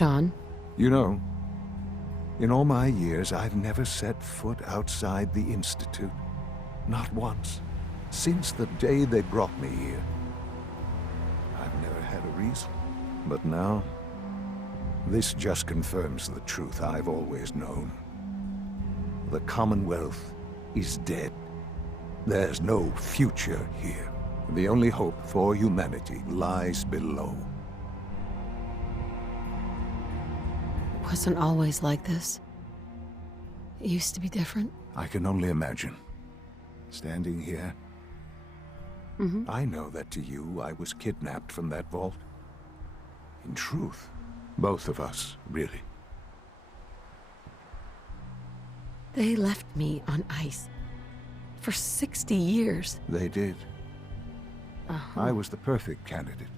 Sean. You know, in all my years, I've never set foot outside the Institute. Not once. Since the day they brought me here. I've never had a reason. But now, this just confirms the truth I've always known. The Commonwealth is dead. There's no future here. The only hope for humanity lies below. It wasn't always like this. It used to be different. I can only imagine. Standing here, I know that to you, I was kidnapped from that vault. In truth, both of us, really. They left me on ice. For 60 years. They did. I was the perfect candidate.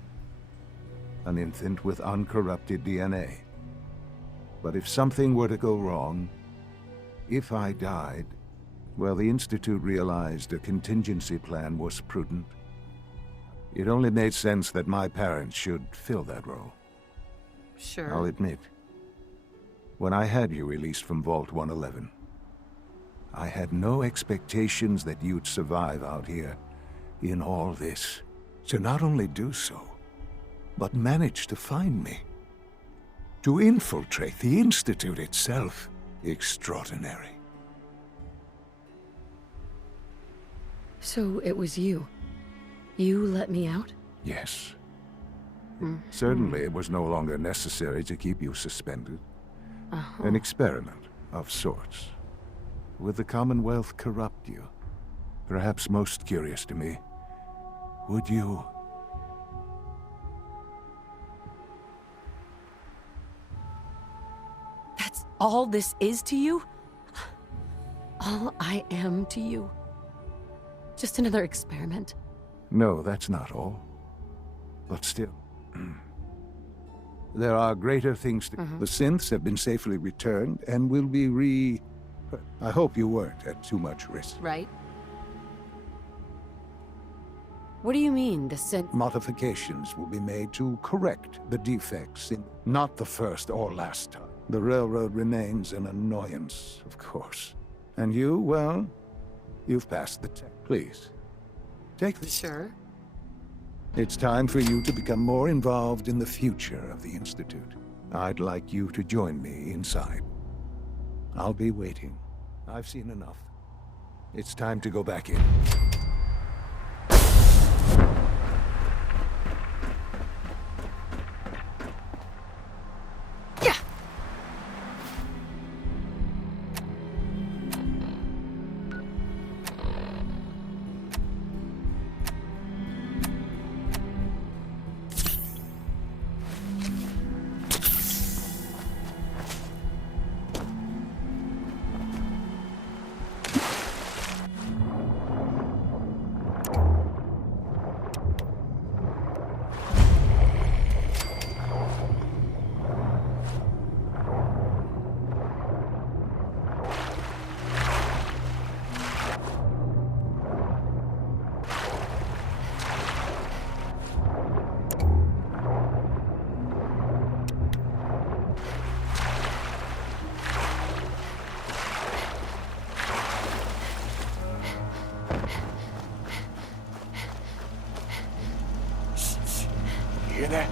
An infant with uncorrupted DNA. But if something were to go wrong, if I died, well, the Institute realized a contingency plan was prudent. It only made sense that my parents should fill that role. Sure. I'll admit, when I had you released from Vault 111, I had no expectations that you'd survive out here in all this. To not only do so, but manage to find me. To infiltrate the Institute itself. Extraordinary. So it was you. You let me out? Yes. Certainly it was no longer necessary to keep you suspended. An experiment of sorts. Would the Commonwealth corrupt you? Perhaps most curious to me, would you... That's all this is to you? All I am to you? Just another experiment? No, that's not all. But still... There are greater things to... The synths have been safely returned and will be I hope you weren't at too much risk. Right. What do you mean, the synth... Modifications will be made to correct the defects in... Not the first or last time. The railroad remains an annoyance, of course. And you, well, you've passed the test. Please, take this. Sure. It's time for you to become more involved in the future of the Institute. I'd like you to join me inside. I'll be waiting. I've seen enough. It's time to go back in. Yeah. You hear that?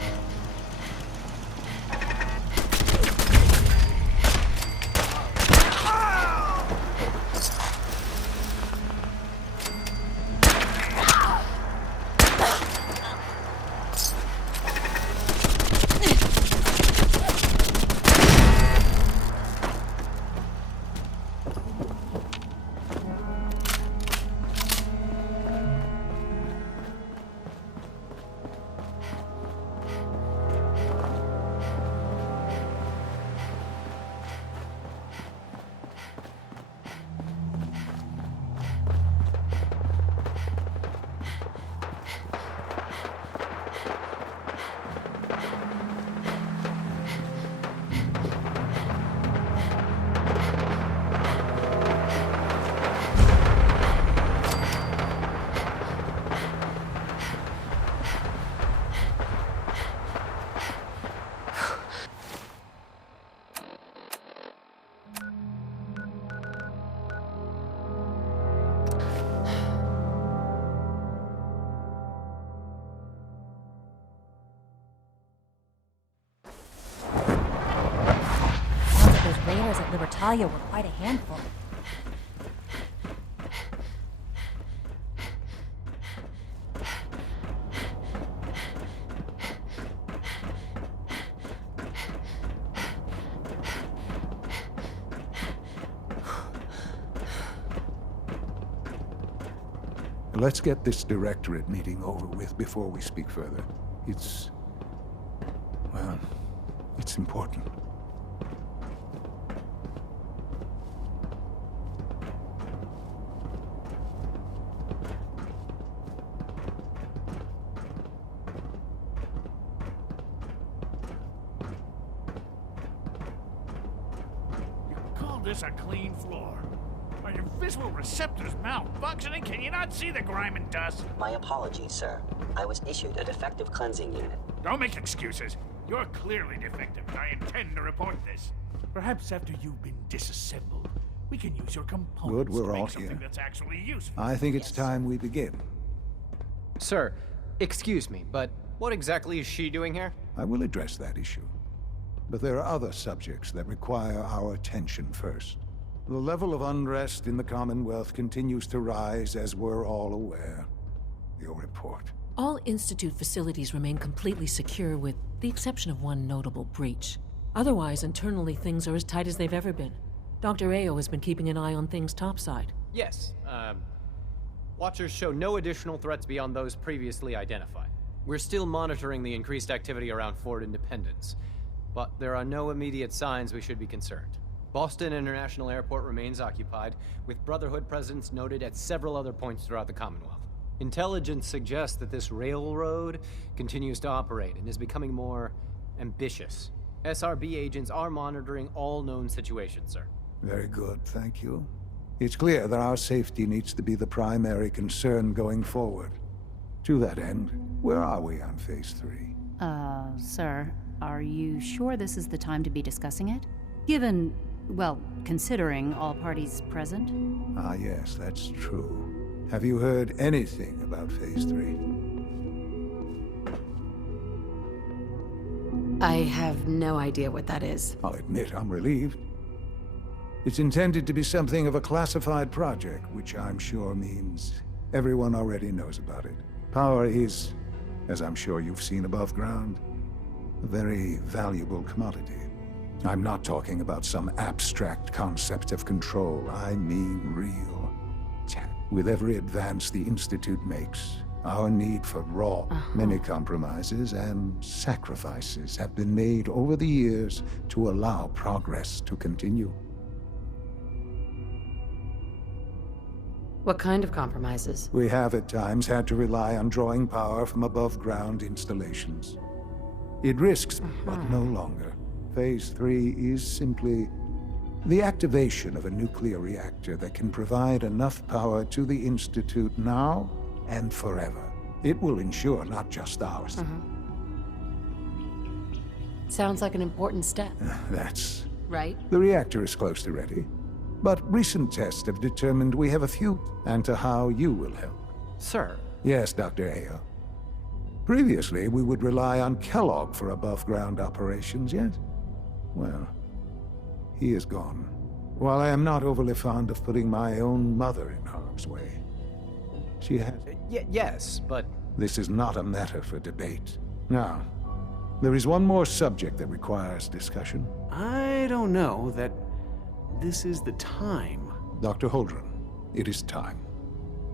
Sounds like those raiders at Libertalia were quite a handful. Let's get this directorate meeting over with before we speak further. Well, it's important. You call this a clean floor? Are your visual receptors malfunctioning? Can you not see the grime and dust? My apologies, sir. I was issued a defective cleansing unit. Don't make excuses. You're clearly defective, and I intend to report this. Perhaps after you've been disassembled, we can use your components Good, we're to make all something here. that's actually useful. I think it's time we begin. Sir, excuse me, but what exactly is she doing here? I will address that issue. But there are other subjects that require our attention first. The level of unrest in the Commonwealth continues to rise, as we're all aware. Your report. All Institute facilities remain completely secure with the exception of one notable breach. Otherwise, internally things are as tight as they've ever been. Dr. Ao has been keeping an eye on things topside. Yes, Watchers show no additional threats beyond those previously identified. We're still monitoring the increased activity around Fort Independence, but there are no immediate signs we should be concerned. Boston International Airport remains occupied, with Brotherhood presence noted at several other points throughout the Commonwealth. Intelligence suggests that this railroad continues to operate and is becoming more ambitious. SRB agents are monitoring all known situations, sir. Very good, thank you. It's clear that our safety needs to be the primary concern going forward. To that end, where are we on Phase 3? Sir, are you sure this is the time to be discussing it? Given, well, considering all parties present? Ah, yes, that's true. Have you heard anything about Phase 3? I have no idea what that is. I'll admit I'm relieved. It's intended to be something of a classified project, which I'm sure means everyone already knows about it. Power is, as I'm sure you've seen above ground, a very valuable commodity. I'm not talking about some abstract concept of control. I mean real. With every advance the Institute makes, our need for raw, many compromises and sacrifices have been made over the years to allow progress to continue. What kind of compromises? We have at times had to rely on drawing power from above-ground installations. It risks, but no longer. Phase 3 is simply the activation of a nuclear reactor that can provide enough power to the Institute now and forever. It will ensure not just ours. Sounds like an important step, That's... right? The reactor is close to ready. But recent tests have determined we have a few, and to how you will help. Sir, Yes, Dr. Ao. Previously, we would rely on Kellogg for above-ground operations, yes? Well, he is gone. While I am not overly fond of putting my own mother in harm's way, she has... yes, but This is not a matter for debate. Now, there is one more subject that requires discussion. I don't know that this is the time. Dr. Holdren, it is time.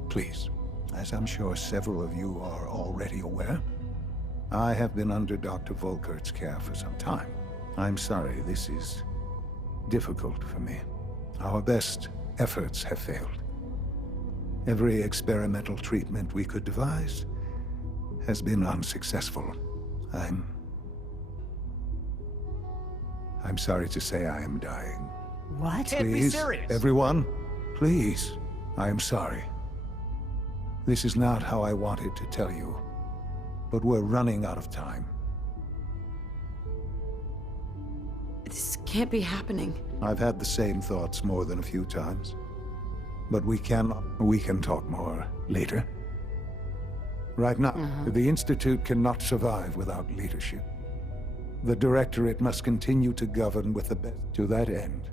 Please. As I'm sure several of you are already aware, I have been under Dr. Volkert's care for some time. I'm sorry this is difficult for me. Our best efforts have failed. Every experimental treatment we could devise has been unsuccessful. I'm sorry to say I am dying. What? Can't be Please, serious. everyone, please. I am sorry. This is not how I wanted to tell you, but we're running out of time. This can't be happening. I've had the same thoughts more than a few times. But we can talk more later. Right now, the Institute cannot survive without leadership. The Directorate must continue to govern with the best. To that end,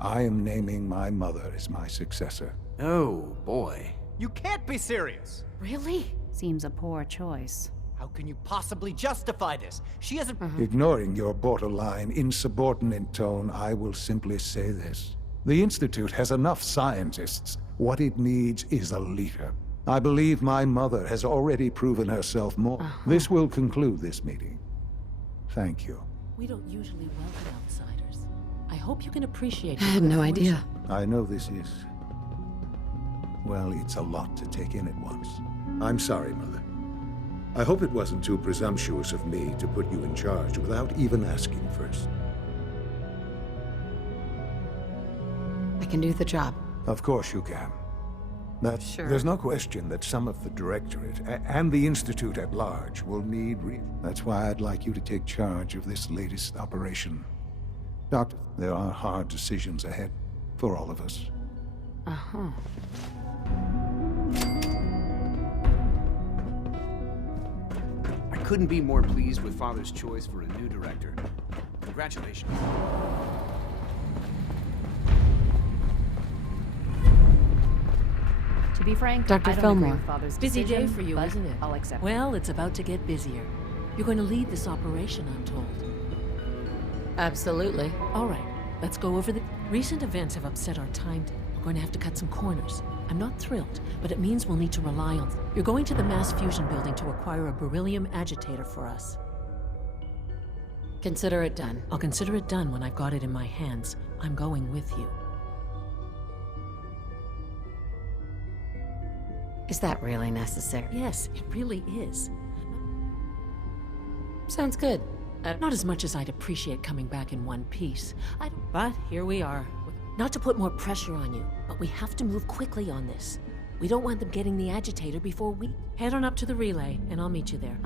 I am naming my mother as my successor. Oh, boy. You can't be serious! Really? Seems a poor choice. How can you possibly justify this? She hasn't... Ignoring your borderline, insubordinate tone, I will simply say this. The Institute has enough scientists. What it needs is a leader. I believe my mother has already proven herself more. This will conclude this meeting. Thank you. We don't usually welcome outsiders. I hope you can appreciate. I had no idea. I know this is... well, it's a lot to take in at once. I'm sorry, Mother. I hope it wasn't too presumptuous of me to put you in charge without even asking first. I can do the job. Of course you can. Sure. There's no question that some of the Directorate and the Institute at large will need That's why I'd like you to take charge of this latest operation. Doctor, there are hard decisions ahead for all of us. I couldn't be more pleased with Father's choice for a new director. Congratulations. To be frank, Dr. I don't agree Fillmore. with Father's Busy day decision, for you, but isn't it? I'll accept it. Well, it's about to get busier. You're going to lead this operation, I'm told. Absolutely. All right, let's go over the... Recent events have upset our timetable. We're going to have to cut some corners. I'm not thrilled, but it means we'll need to rely on... You're going to the Mass Fusion building to acquire a beryllium agitator for us. Consider it done. I'll consider it done when I've got it in my hands. I'm going with you. Is that really necessary? Yes, it really is. Sounds good. Not as much as I'd appreciate coming back in one piece. But here we are. Not to put more pressure on you, but we have to move quickly on this. We don't want them getting the agitator before we... Head on up to the relay, and I'll meet you there.